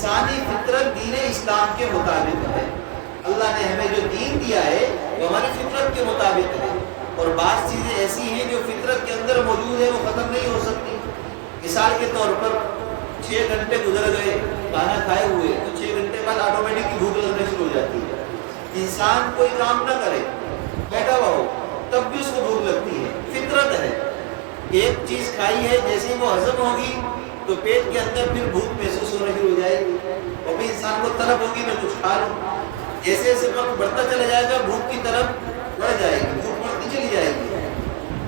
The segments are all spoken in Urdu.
انسانی فطرت دین اسلام کے مطابق ہے. اللہ نے ہمیں جو دین دیا ہے وہ ہماری فطرت کے مطابق ہے. اور بعض چیزیں ایسی ہیں جو فطرت کے اندر موجود ہے وہ ختم نہیں ہو سکتی. مثال کے طور پر 6 گھنٹے گزر گئے کھانا کھائے ہوئے تو 6 گھنٹے بعد آٹومیٹک بھوک لگنے شروع ہو جاتی ہے. انسان کوئی کام نہ کرے بیٹھا ہوا ہو تب بھی اس کو بھوک لگتی ہے. فطرت ہے. ایک چیز کھائی ہے جیسے وہ ہضم ہوگی تو پیٹ کے اندر پھر بھوک محسوس ہونا شروع ہو جائے گی. اور بھی انسان کو طلب ہوگی میں کچھ کھا لوں. جیسے جیسے وقت بڑھتا چلا جائے گا بھوک کی طرف بڑھ جائے گی, بھوک بڑھتی چلی جائے گی.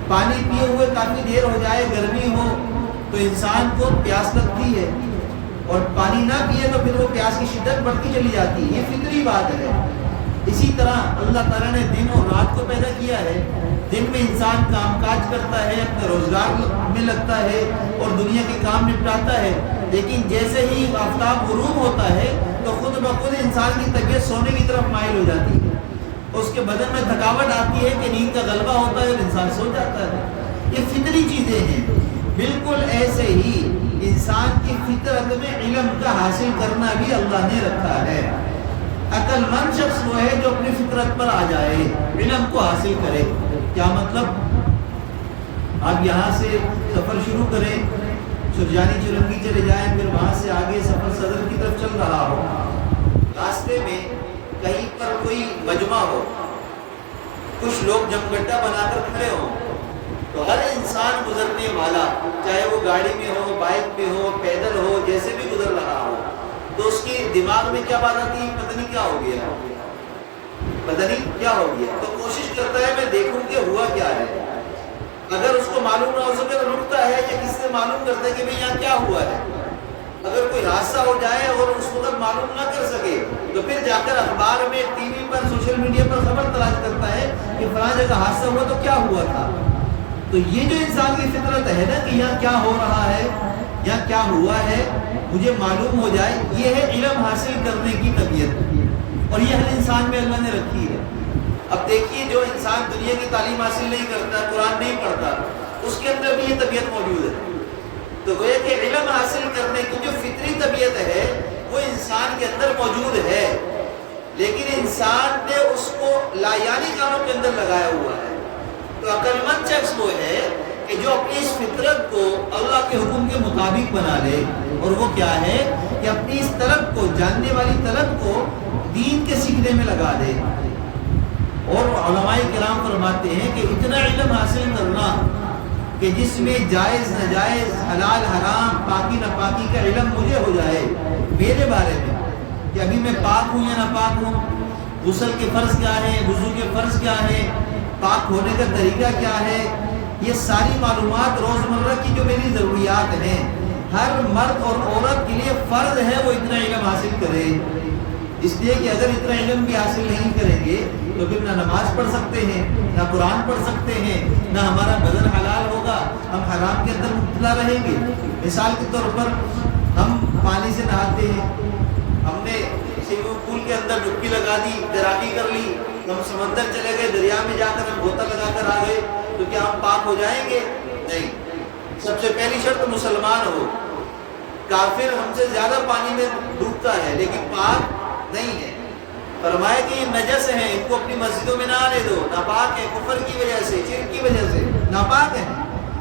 پانی پیے ہوئے کافی دیر ہو جائے, گرمی ہو تو انسان کو پیاس لگتی ہے, اور پانی نہ پیے تو پھر وہ پیاس کی شدت بڑھتی چلی جاتی ہے. یہ فطری بات ہے. اسی طرح اللہ تعالیٰ نے دن اور رات کو پیدا کیا ہے. دن میں انسان کام کاج کرتا ہے, اپنے روزگار میں لگتا ہے اور دنیا کے کام نپٹاتا ہے. لیکن جیسے ہی آفتاب غروب ہوتا ہے تو خود بخود انسان کی طبیعت سونے کی طرف مائل ہو جاتی ہے. اس کے بدن میں تھکاوٹ آتی ہے کہ نیند کا غلبہ ہوتا ہے اور انسان سو جاتا ہے. یہ فطری چیزیں ہیں. بالکل ایسے ہی انسان کی فطرت میں علم کا حاصل کرنا بھی اللہ نے رکھا ہے. عقل مند شخص وہ ہے جو اپنی فطرت پر آ جائے, علم کو حاصل کرے. کیا مطلب؟ آپ یہاں سے سفر شروع کریں, سرجانی چرنگی چلے جائیں, پھر وہاں سے آگے سفر صدر کی طرف چل رہا ہو, راستے میں کہیں پر کوئی مجمع ہو, کچھ لوگ جمگٹا بنا کر کھڑے ہوں, تو ہر انسان گزرنے والا چاہے وہ گاڑی میں ہو, بائک میں ہو, پیدل ہو, جیسے بھی گزر رہا ہو, تو اس کی دماغ میں کیا بات آتی ہے؟ پتہ نہیں کیا ہو گیا, پتہ نہیں کیا ہو گیا. تو کوشش کرتا ہے میں دیکھوں کہ ہوا کیا ہے. اگر اس کو معلوم نہ ہو سکے تو رکتا ہے یا کسی سے معلوم کرتا ہے کہ بھئی یہاں کیا ہوا ہے. اگر کوئی حادثہ ہو جائے اور اس وقت معلوم نہ کر سکے تو پھر جا کر اخبار میں, ٹی وی پر, سوشل میڈیا پر خبر تلاش کرتا ہے کہ فلاں جگہ حادثہ ہوا تو کیا ہوا تھا. تو یہ جو انسان کی فطرت ہے نا کہ یہاں کیا ہو رہا ہے, یہاں کیا ہوا ہے, مجھے معلوم ہو جائے, یہ ہے علم حاصل کرنے کی طبیعت. اور یہ ہر انسان میں اللہ نے رکھی ہے. اب دیکھیے جو انسان دنیا کی تعلیم حاصل نہیں کرتا, قرآن نہیں پڑھتا, اس کے اندر بھی یہ طبیعت موجود ہے. تو گویا کہ علم حاصل کرنے کی جو فطری طبیعت ہے وہ انسان کے اندر موجود ہے, لیکن انسان نے اس کو لایانی کاموں کے اندر لگایا ہوا ہے. تو عقل مند شخص وہ ہے کہ جو اپنی اس فطرت کو اللہ کے حکم کے مطابق بنا لے. اور وہ کیا ہے کہ اپنی اس طلب کو, جاننے والی طلب کو دین کے سیکھنے میں لگا دے. اور علماء کرام فرماتے ہیں کہ اتنا علم حاصل کرنا کہ جس میں جائز ناجائز, حلال حرام, پاکی ناپاکی کا علم مجھے ہو جائے میرے بارے میں, کہ ابھی میں پاک ہوں یا ناپاک ہوں, غسل کے فرض کیا ہے, وضو کے فرض کیا ہے, پاک ہونے کا طریقہ کیا ہے. یہ ساری معلومات روزمرہ کی جو میری ضروریات ہیں, ہر مرد اور عورت کے لیے فرض ہے وہ اتنا علم حاصل کرے. اس لیے کہ اگر اتنا علم بھی حاصل نہیں کریں گے تو پھر نہ نماز پڑھ سکتے ہیں, نہ قرآن پڑھ سکتے ہیں, نہ ہمارا بدن حلال ہوگا, ہم حرام کے اندر مبتلا رہیں گے. مثال کے طور پر ہم پانی سے نہاتے ہیں, ہم نے سوئمنگ پول کے اندر ڈبکی لگا دی, تیراکی کر لی, ہم سمندر چلے گئے, دریا میں جا کر ہم غوطہ لگا کر آ گئے, تو کیا ہم پاک ہو جائیں گے؟ نہیں. سب سے پہلی شرط مسلمان ہو. کافر ہم سے زیادہ پانی میں ڈوبتا ہے لیکن پاک نہیں ہے. فرمایا کہ یہ نجس ہیں, ان کو اپنی مسجدوں میں نہ آنے دو, ناپاک ہے, کفر کی وجہ سے, شرک کی وجہ سے ناپاک ہے.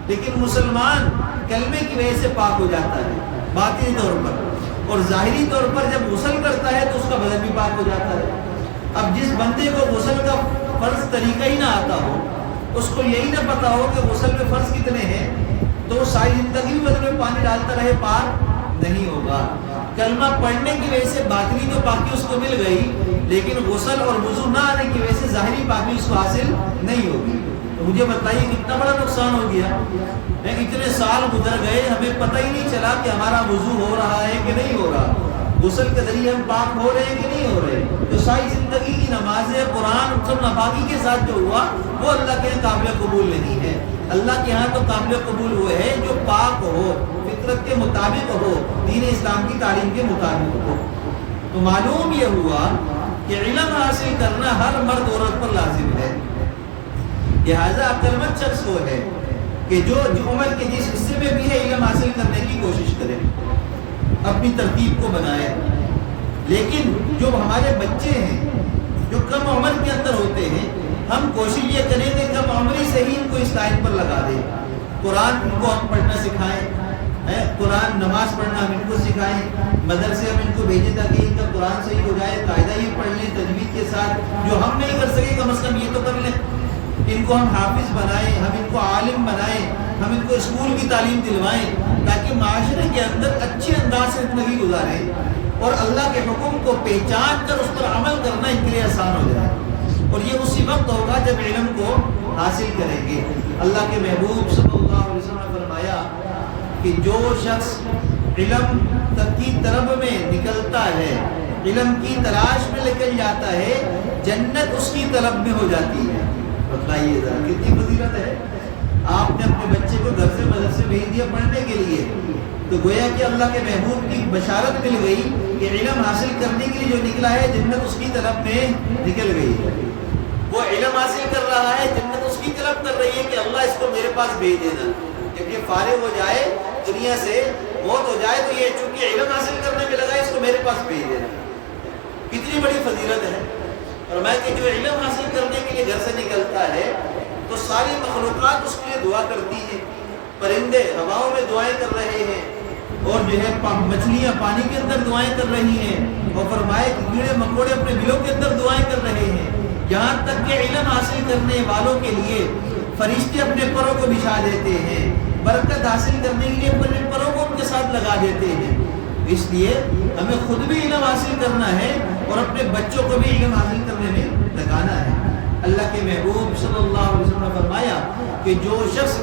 لیکن مسلمان کلمے کی وجہ سے پاک ہو جاتا ہے باطنی طور پر, اور ظاہری طور پر جب غسل کرتا ہے تو اس کا بدن بھی پاک ہو جاتا ہے. اب جس بندے کو غسل کا فرض طریقہ ہی نہ آتا ہو, اس کو یہی نہ پتا ہو کہ غسل میں فرض کتنے ہیں, تو وہ ساری زندگی بھی بدن میں پانی ڈالتا رہے, پاک نہیں ہوگا. کلمہ پڑھنے کی وجہ سے باطنی تو پاکی اس کو مل گئی, لیکن غسل اور وضو نہ آنے کی وجہ سے ظاہری پاکی اس کو حاصل نہیں ہوگی. تو مجھے بتائیے کتنا بڑا نقصان ہو گیا. اتنے سال گزر گئے, ہمیں پتہ ہی نہیں چلا کہ ہمارا وضو ہو رہا ہے کہ نہیں ہو رہا, غسل کے ذریعے ہم پاک ہو رہے ہیں کہ نہیں ہو رہے. تو ساری زندگی کی نمازیں, قرآن, سب ناپاکی کے ساتھ جو ہوا وہ اللہ کے یہاں قابل قبول نہیں ہے. اللہ کے یہاں تو قابل قبول وہ ہے جو پاک ہو, فطرت کے مطابق ہو, دین اسلام کی تعلیم کے مطابق ہو. تو معلوم یہ ہوا کہ علم حاصل کرنا ہر مرد عورت پر لازم ہے. لہذا عقل مند شخص وہ ہے کہ جو عمر کے جس حصے میں بھی ہے علم حاصل کرنے کی کوشش کرے. اپنی ترتیب کو بنائے. لیکن جو ہمارے بچے ہیں جو کم عمر کے اندر ہوتے ہیں، ہم کوشش یہ کریں کہ کم عمری سے ہی ان کو اس لائن پر لگا دیں. قرآن ان کو ہم پڑھنا سکھائیں، قرآن نماز پڑھنا ہم ان کو سکھائیں، مدرسے ہم ان کو بھیجیں تاکہ ان کا قرآن صحیح ہو جائے، قاعدہ یہ پڑھ لیں تجوید کے ساتھ. جو ہم نہیں کر سکے کم از کم یہ تو کر لیں. ان کو ہم حافظ بنائیں، ہم ان کو عالم بنائیں، ہم ان کو اسکول کی تعلیم دلوائیں تاکہ معاشرے کے اندر اچھے انداز سے زندگی گزاریں اور اللہ کے حکم کو پہچان کر اس پر عمل کرنا ان کے لیے آسان ہو جائے. اور یہ اسی وقت ہوگا جب علم کو حاصل کریں گے. اللہ کے محبوب صلی اللہ علیہ وسلم نے فرمایا کہ جو شخص علم کی طلب میں نکلتا ہے، علم کی تلاش میں نکل جاتا ہے، جنت اس کی طلب میں ہو جاتی ہے. بتائیے ذرا کتنی فضیلت ہے. آپ نے اپنے بچے کو گھر سے مدرسے بھیج دیا پڑھنے کے لیے، تو گویا کہ اللہ کے محبوب کی بشارت مل گئی کہ علم حاصل کرنے کے لیے جو نکلا ہے جنت اس کی طرف میں نکل گئی. وہ علم حاصل کر رہا ہے، جنت اس کی طرف کر رہی ہے کہ اللہ اس کو میرے پاس بھیج دینا. جب یہ فارغ ہو جائے دنیا سے، موت ہو جائے، تو یہ چونکہ علم حاصل کرنے میں لگا ہے، اس کو میرے پاس بھیج دینا. کتنی بڑی فضیلت ہے. اور میں کہ جو علم حاصل کرنے کے لیے گھر سے نکلتا ہے تو ساری مخلوقات اس کے لیے دعا کرتی ہیں. پرندے ہواؤں میں دعائیں کر رہے ہیں، اور جو ہے مچھلیاں پانی کے اندر دعائیں کر رہی ہیں، اور فرمائے کہ کیڑے مکوڑے اپنے بلوں کے اندر دعائیں کر رہے ہیں. یہاں تک کہ علم حاصل کرنے والوں کے لیے فرشتے اپنے پروں کو بچھا دیتے ہیں، برکت حاصل کرنے کے لیے اپنے پروں کو ان کے ساتھ لگا دیتے ہیں. اس لیے ہمیں خود بھی علم حاصل کرنا ہے اور اپنے بچوں کو بھی علم حاصل کرنے میں لگانا ہے. اللہ کے محبوب صلی اللہ علیہ وسلم نے فرمایا کہ جو شخص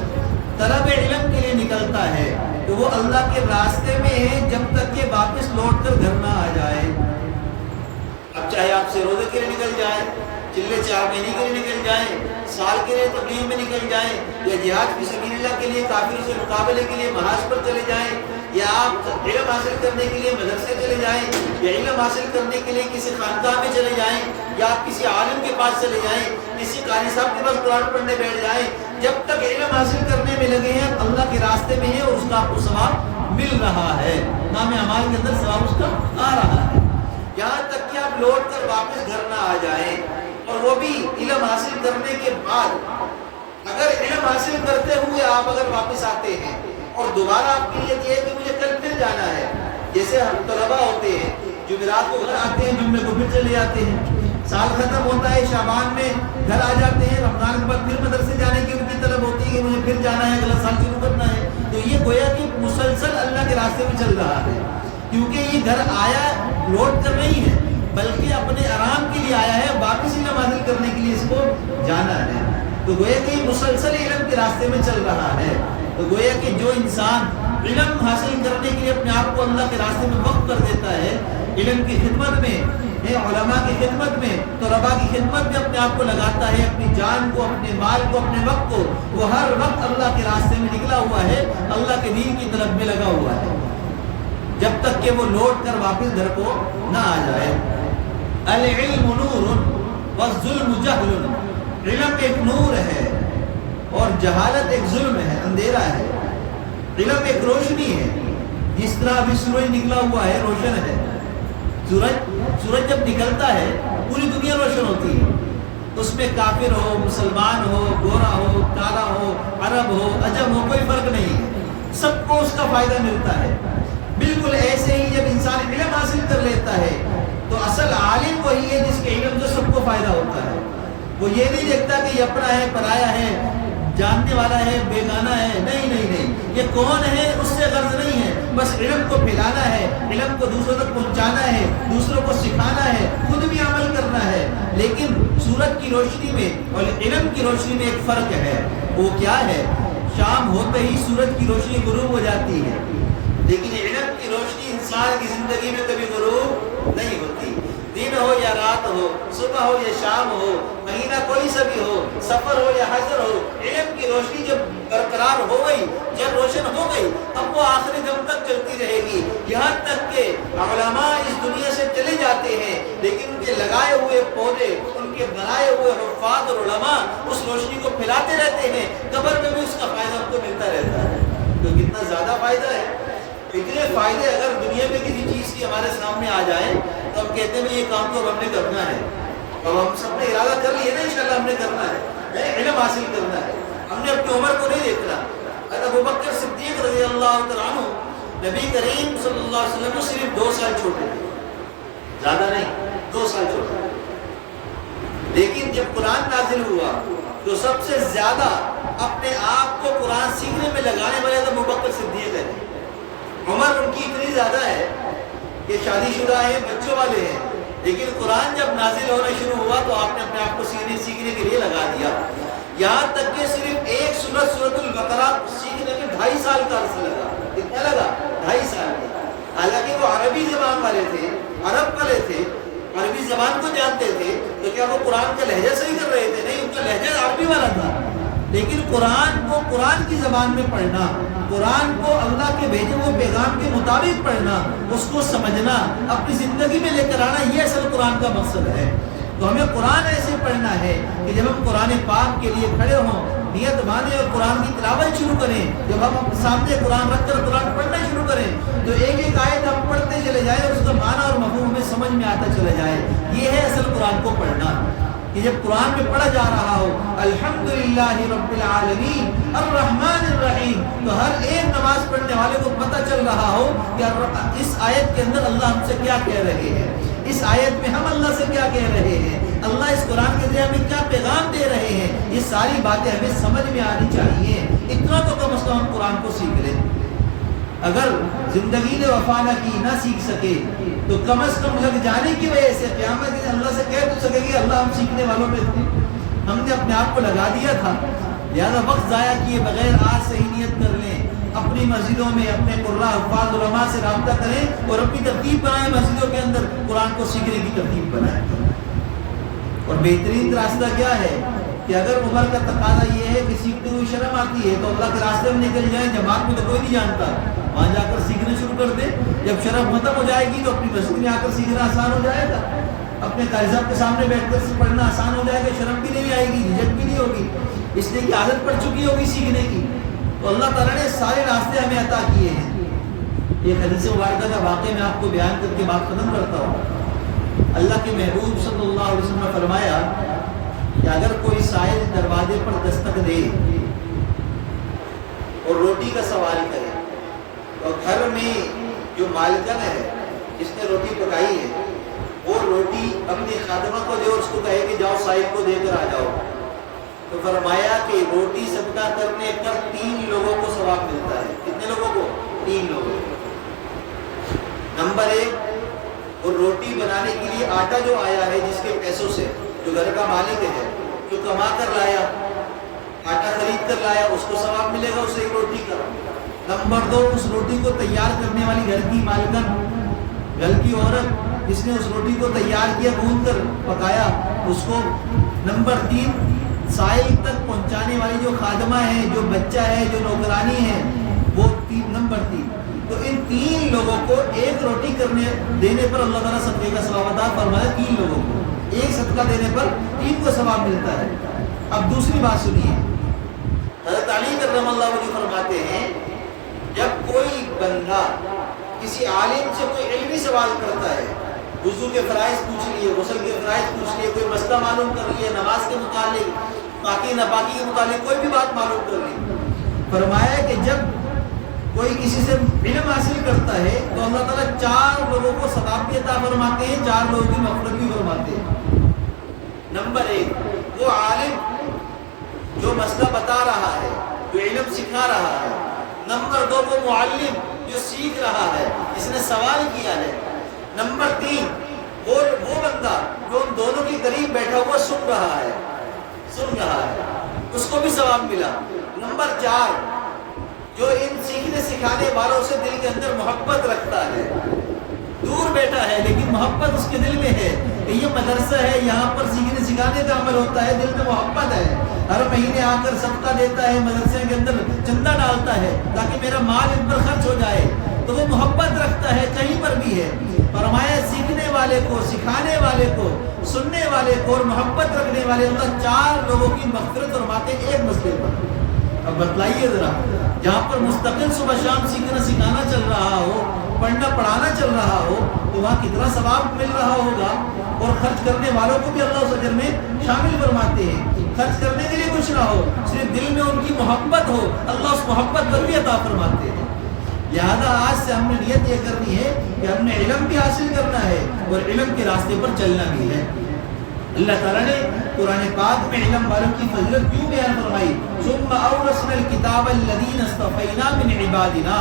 طلب علم کے لیے نکلتا ہے تو وہ اللہ کے راستے میں ہے جب تک کہ واپس لوٹ کر گھر نہ آ جائے. اب چاہے آپ سے روزے کے لیے نکل جائے، چلے 4 مہینے کے لیے نکل جائیں، سال کے لیے تبلیغ میں نکل جائیں، یا جہاد فی سبیل اللہ کے لیے کافروں سے مقابلے کے لیے محاذ پر چلے جائیں، یا آپ علم حاصل کرنے کے لیے مدرسے چلے جائیں، یا علم حاصل کرنے کے لیے کسی خانقاہ میں چلے جائیں، یا آپ کسی عالم کے پاس چلے جائیں، کسی قاری صاحب کے پاس قرآن پڑھنے بیٹھ جائیں، جب تک علم حاصل کرنے میں لگے ہیں اللہ کے راستے میں ہیں اور اس کا آپ کو ثواب مل رہا ہے، نام اعمال کے اندر ثواب اس کا آ رہا ہے. یہاں تک کہ آپ لوٹ کر واپس گھر نہ آ جائیں، اور وہ بھی علم حاصل کرنے کے بعد. اگر علم حاصل کرتے ہوئے آپ اگر واپس آتے ہیں اور دوبارہ آپ کی نیت یہ ہے کہ مجھے کل پھر جانا ہے، جیسے ہم طلباء ہوتے ہیں جمعرات کو گھر آتے ہیں، جمعے کو پھر چلے جاتے ہیں، سال ختم ہوتا ہے شعبان میں گھر آ جاتے ہیں، رمضان کے بعد پھر مدرسے جانے کی ان کی طلب ہوتی ہے کہ مجھے پھر جانا ہے، اگلا سال شروع کرنا ہے. تو یہ گویا کہ مسلسل اللہ کے راستے میں چل رہا ہے، کیونکہ یہ گھر آیا لوٹ کر نہیں ہے بلکہ اپنے آرام کے لیے آیا ہے، واپس علم حاصل کرنے کے لیے اس کو جانا ہے. تو گویا کہ یہ مسلسل علم کے راستے میں چل رہا ہے. تو گویا کہ جو انسان علم حاصل کرنے کے لیے اپنے آپ کو اللہ کے راستے میں وقف کر دیتا ہے، علم کی خدمت میں، علماء کی خدمت میں، طلباء کی خدمت میں اپنے آپ کو لگاتا ہے، اپنی جان کو، اپنے مال کو، اپنے وقت کو، وہ ہر وقت اللہ کے راستے میں نکلا ہوا ہے، اللہ کے دین کی طرف میں لگا ہوا ہے، جب تک کہ وہ لوٹ کر واپس گھر کو نہ آ جائے. العلم نور والظلم جہل. علم ایک نور ہے اور جہالت ایک ظلم ہے، اندھیرا ہے. علم ایک روشنی ہے، جس طرح ابھی سورج نکلا ہوا ہے، روشن ہے. سورج جب نکلتا ہے پوری دنیا روشن ہوتی ہے، اس میں کافر ہو، مسلمان ہو، گورا ہو، کالا ہو، عرب ہو، عجم ہو، کوئی فرق نہیں ہے، سب کو اس کا فائدہ ملتا ہے. بالکل ایسے ہی جب انسان علم حاصل کر لیتا ہے تو اصل عالم وہی ہے جس کے علم سے سب کو فائدہ ہوتا ہے. وہ یہ نہیں دیکھتا کہ یہ اپنا ہے، پرایا ہے، جاننے والا ہے، بیگانہ ہے. نہیں نہیں نہیں، یہ کون ہے اس سے غرض نہیں ہے، بس علم کو پھیلانا ہے، علم کو دوسروں تک پہنچانا ہے، دوسروں کو سکھانا ہے، خود بھی عمل کرنا ہے. لیکن سورج کی روشنی میں اور علم کی روشنی میں ایک فرق ہے. وہ کیا ہے؟ شام ہوتے ہی سورج کی روشنی غروب ہو جاتی ہے، لیکن علم کی روشنی انسان کی زندگی میں کبھی غروب نہیں ہوتی. دن ہو یا رات ہو، صبح ہو یا شام ہو، مہینہ کوئی سا بھی ہو، سفر ہو یا حضر ہو، علم کی روشنی جب برقرار ہو گئی، جب روشن ہو گئی، اب وہ آخری دم تک چلتی رہے گی. یہاں تک کہ علماء اس دنیا سے چلے جاتے ہیں لیکن ان کے لگائے ہوئے پودے، ان کے بنائے ہوئے حفاظ اور علماء اس روشنی کو پھیلاتے رہتے ہیں. قبر میں بھی اس کا فائدہ ان کو ملتا رہتا ہے. تو کتنا زیادہ فائدہ ہے. اتنے فائدے اگر دنیا میں کسی چیز کی ہمارے سامنے آ جائیں تو ہم کہتے ہیں یہ کام تو ہم نے کرنا ہے. اب ہم سب نے ارادہ کر لیے نا انشاءاللہ ہم نے کرنا ہے, علم حاصل کرنا ہے. ہم نے اپنی عمر کو نہیں دیکھنا. ابوبکر صدیق رضی اللہ تعالیٰ عنہ نبی کریم صلی اللہ علیہ وسلم کو صرف 2 سال چھوٹے تھے, زیادہ نہیں, 2 سال چھوٹے. لیکن جب قرآن نازل ہوا تو سب سے زیادہ اپنے آپ کو قرآن سیکھنے میں لگانے والے تو ابوبکر صدیق ہے. عمر ان کی اتنی زیادہ ہے کہ شادی شدہ ہیں, بچوں والے ہیں, لیکن قرآن جب نازل ہونا شروع ہوا تو آپ نے اپنے آپ کو سیکھنے کے لیے لگا دیا. یہاں تک کہ صرف ایک سورۃ البقرہ سیکھنے میں 2.5 سال کا عرصہ لگا. کتنا لگا؟ 2.5 سال. حالانکہ وہ عربی زبان والے تھے, عرب والے تھے, عربی زبان کو جانتے تھے, تو کیا وہ قرآن کا لہجہ صحیح کر رہے تھے؟ نہیں, ان کا لہجہ عربی والا تھا. لیکن قرآن کو قرآن کی زبان میں پڑھنا, قرآن کو اللہ کے بھیجے ہوئے پیغام کے مطابق پڑھنا, اس کو سمجھنا, اپنی زندگی میں لے کر آنا, یہ اصل قرآن کا مقصد ہے. تو ہمیں قرآن ایسے پڑھنا ہے کہ جب ہم قرآن پاک کے لیے کھڑے ہوں, نیت مانے اور قرآن کی تلاوت شروع کریں, جب ہم اپنے سامنے قرآن رکھ کر قرآن پڑھنا شروع کریں تو ایک ایک آیت ہم پڑھتے چلے جائیں اور اس کا معنی اور مفہوم ہمیں سمجھ میں آتا چلا جائے. یہ ہے اصل قرآن کو پڑھنا, کہ جب قرآن میں پڑھا جا رہا ہو الحمدللہ رب العالمین الرحمن الرحیم, تو ہر ایک نماز پڑھنے والے کو پتہ چل رہا ہو کہ اس آیت کے اندر اللہ ہم سے کیا کہہ رہے ہیں, اس آیت میں ہم اللہ سے کیا کہہ رہے ہیں, اللہ اس قرآن کے ذریعے ہمیں کیا پیغام دے رہے ہیں. یہ ساری باتیں ہمیں سمجھ میں آنی چاہیے. اتنا تو کم از کم ہم قرآن کو سیکھ لیں. اگر زندگی نے وفا نہ کی, نہ سیکھ سکے, تو کم از کم لگ جانے کی وجہ سے قیامت میں اللہ سے کہہ تو سکے گی اللہ ہم سیکھنے والوں میں تھے, ہم نے اپنے آپ کو لگا دیا تھا. لہذا وقت ضائع کیے بغیر آج صحیح نیت کر لیں, اپنی مسجدوں میں اپنے قراء حفاظ علماء سے رابطہ کریں اور اپنی ترتیب بنائیں, مسجدوں کے اندر قرآن کو سیکھنے کی ترتیب بنائیں. اور بہترین راستہ کیا ہے کہ اگر عمر کا تقاضا یہ ہے کہ سیکھتے ہوئے شرم آتی ہے تو اللہ کے راستے میں نکل جائیں, جماعت میں تو کوئی نہیں جانتا, وہاں جا کر سیکھنا شروع کر دیں. جب شرم ختم ہو جائے گی تو اپنی مسجد میں آ کر سیکھنا آسان ہو جائے گا, اپنے قاری صاحب کے سامنے بیٹھ کر پڑھنا آسان ہو جائے گا, شرم بھی نہیں آئے گی, جھجک بھی نہیں ہوگی, اس لیے کہ عادت پڑ چکی ہوگی سیکھنے کی. تو اللہ تعالیٰ نے سارے راستے ہمیں عطا کیے ہیں. ایک حدیث مبارکہ کا واقعہ میں آپ کو بیان کر کے بات ختم کرتا ہوں. اللہ کے محبوب صلی اللہ علیہ وسلم نے فرمایا کہ اگر کوئی سائل دروازے پر دستک دے اور روٹی کا سوال کرے تو گھر میں جو مالکن ہے جس نے روٹی پکائی ہے وہ روٹی اپنی خادمہ کو دے اور اس کو کہے کہ جاؤ سائل کو دے کر آ جاؤ, تو فرمایا کہ روٹی صدقہ کرنے پر 3 لوگوں کو ثواب ملتا ہے. کتنے لوگوں کو؟ 3 لوگوں کو. نمبر 1, اور روٹی بنانے کے لیے آٹا جو آیا ہے جس کے پیسوں سے, جو گھر کا مالک ہے, جو کما کر لایا, آٹا خرید کر لایا, اس کو ثواب ملے گا اسے ایک روٹی کا. نمبر 2, اس روٹی کو تیار کرنے والی گھر کی مالکن, گھر کی عورت جس نے اس روٹی کو تیار کیا, بھون کر پکایا, اس کو. نمبر 3, سائل تک پہنچانے والی جو خادمہ ہے, جو بچہ ہے, جو نوکرانی ہے, وہ. نمبر 3, تو ان 3 لوگوں کو ایک روٹی کرنے دینے پر اللہ تعالیٰ صدقے کا ثواب عطا فرمایا. 3 لوگوں کو ایک صدقہ دینے پر 3 کو ثواب ملتا ہے. اب دوسری بات سنیے, حضرت علی کرم اللہ وجہ فرماتے ہیں جب کوئی بندہ کسی عالم سے کوئی علمی سوال کرتا ہے, وضو کے فرائض پوچھ لیے, غسل کے فرائض پوچھ لیے, کوئی مسئلہ معلوم کر لیے, نماز کے متعلق, پاکی ناپاکی کے متعلق کوئی بھی بات معلوم کر لی, فرمایا کہ جب کوئی کسی سے علم حاصل کرتا ہے تو اللہ تعالیٰ 4 لوگوں کو ثواب بھی عطا فرماتے ہیں, 4 لوگوں کی مغفرت بھی فرماتے ہیں. نمبر 1, وہ عالم جو مسئلہ بتا رہا ہے, جو علم سکھا رہا ہے. نمبر 2, وہ معلم جو سیکھ رہا ہے, جس نے سوال کیا ہے. نمبر 3, وہ بندہ جو ان دونوں کے قریب بیٹھا ہوا سن رہا ہے, اس کو بھی ثواب ملا. نمبر 4, جو ان سیکھنے سکھانے والوں سے دل کے اندر محبت رکھتا ہے, دور بیٹھا ہے لیکن محبت اس کے دل میں ہے کہ یہ مدرسہ ہے, یہاں پر سیکھنے سکھانے کا عمل ہوتا ہے, دل میں محبت ہے, ہر مہینے آ کر صدقہ دیتا ہے, مدرسے کے اندر چندہ ڈالتا ہے تاکہ میرا مال ان پر خرچ ہو جائے, تو وہ محبت رکھتا ہے کہیں پر بھی ہے. فرمایا سیکھنے والے کو, سکھانے والے کو, سننے والے کو اور محبت رکھنے والے, اللہ 4 لوگوں کی مغفرت فرماتے ایک مسئلے پر. اب بتلائیے ذرا جہاں پر مستقل صبح شام سیکھنا سکھانا چل رہا ہو، پڑھنا پڑھانا چل رہا ہو، تو وہاں کتنا ثواب مل رہا ہوگا. اور خرچ کرنے والوں کو بھی اللہ اس اجر میں شامل فرماتے ہیں. خرچ کرنے کے لیے کچھ نہ ہو، صرف دل میں ان کی محبت ہو، اللہ اس محبت پر بھی عطا فرماتے ہیں. لہذا آج سے ہم نے نیت یہ کرنی ہے کہ ہم نے علم بھی حاصل کرنا ہے اور علم کے راستے پر چلنا بھی ہے. اللہ تعالیٰ نے قرآن پاک میں علم والوں کی فضیلت کیوں بیان فرمائی؟ ثم اورثنا الکتاب الذین اصطفینا من عبادنا.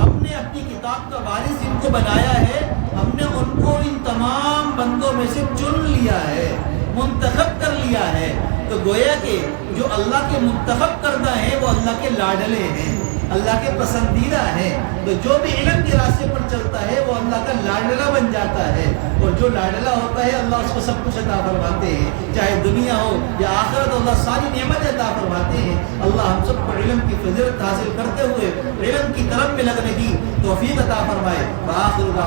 ہم نے اپنی کتاب کا وارث جن کو بنایا ہے، ہم نے ان کو ان تمام بندوں میں سے چن لیا ہے، منتخب کر لیا ہے. تو گویا کہ جو اللہ کے منتخب کردہ ہیں وہ اللہ کے لاڈلے ہیں، اللہ کے پسندیدہ ہیں. تو جو بھی علم کے راستے پر چلتا ہے وہ اللہ کا لاڈلا بن جاتا ہے، اور جو لاڈلا ہوتا ہے اللہ اس کو سب کچھ عطا فرماتے ہیں، چاہے دنیا ہو یا آخرت. اللہ ساری نعمت عطا فرماتے ہیں. اللہ ہم سب کو علم کی فضیلت حاصل کرتے ہوئے علم کی طرف میں لگنے کی توفیق عطا فرمائے. وآخر دعوانا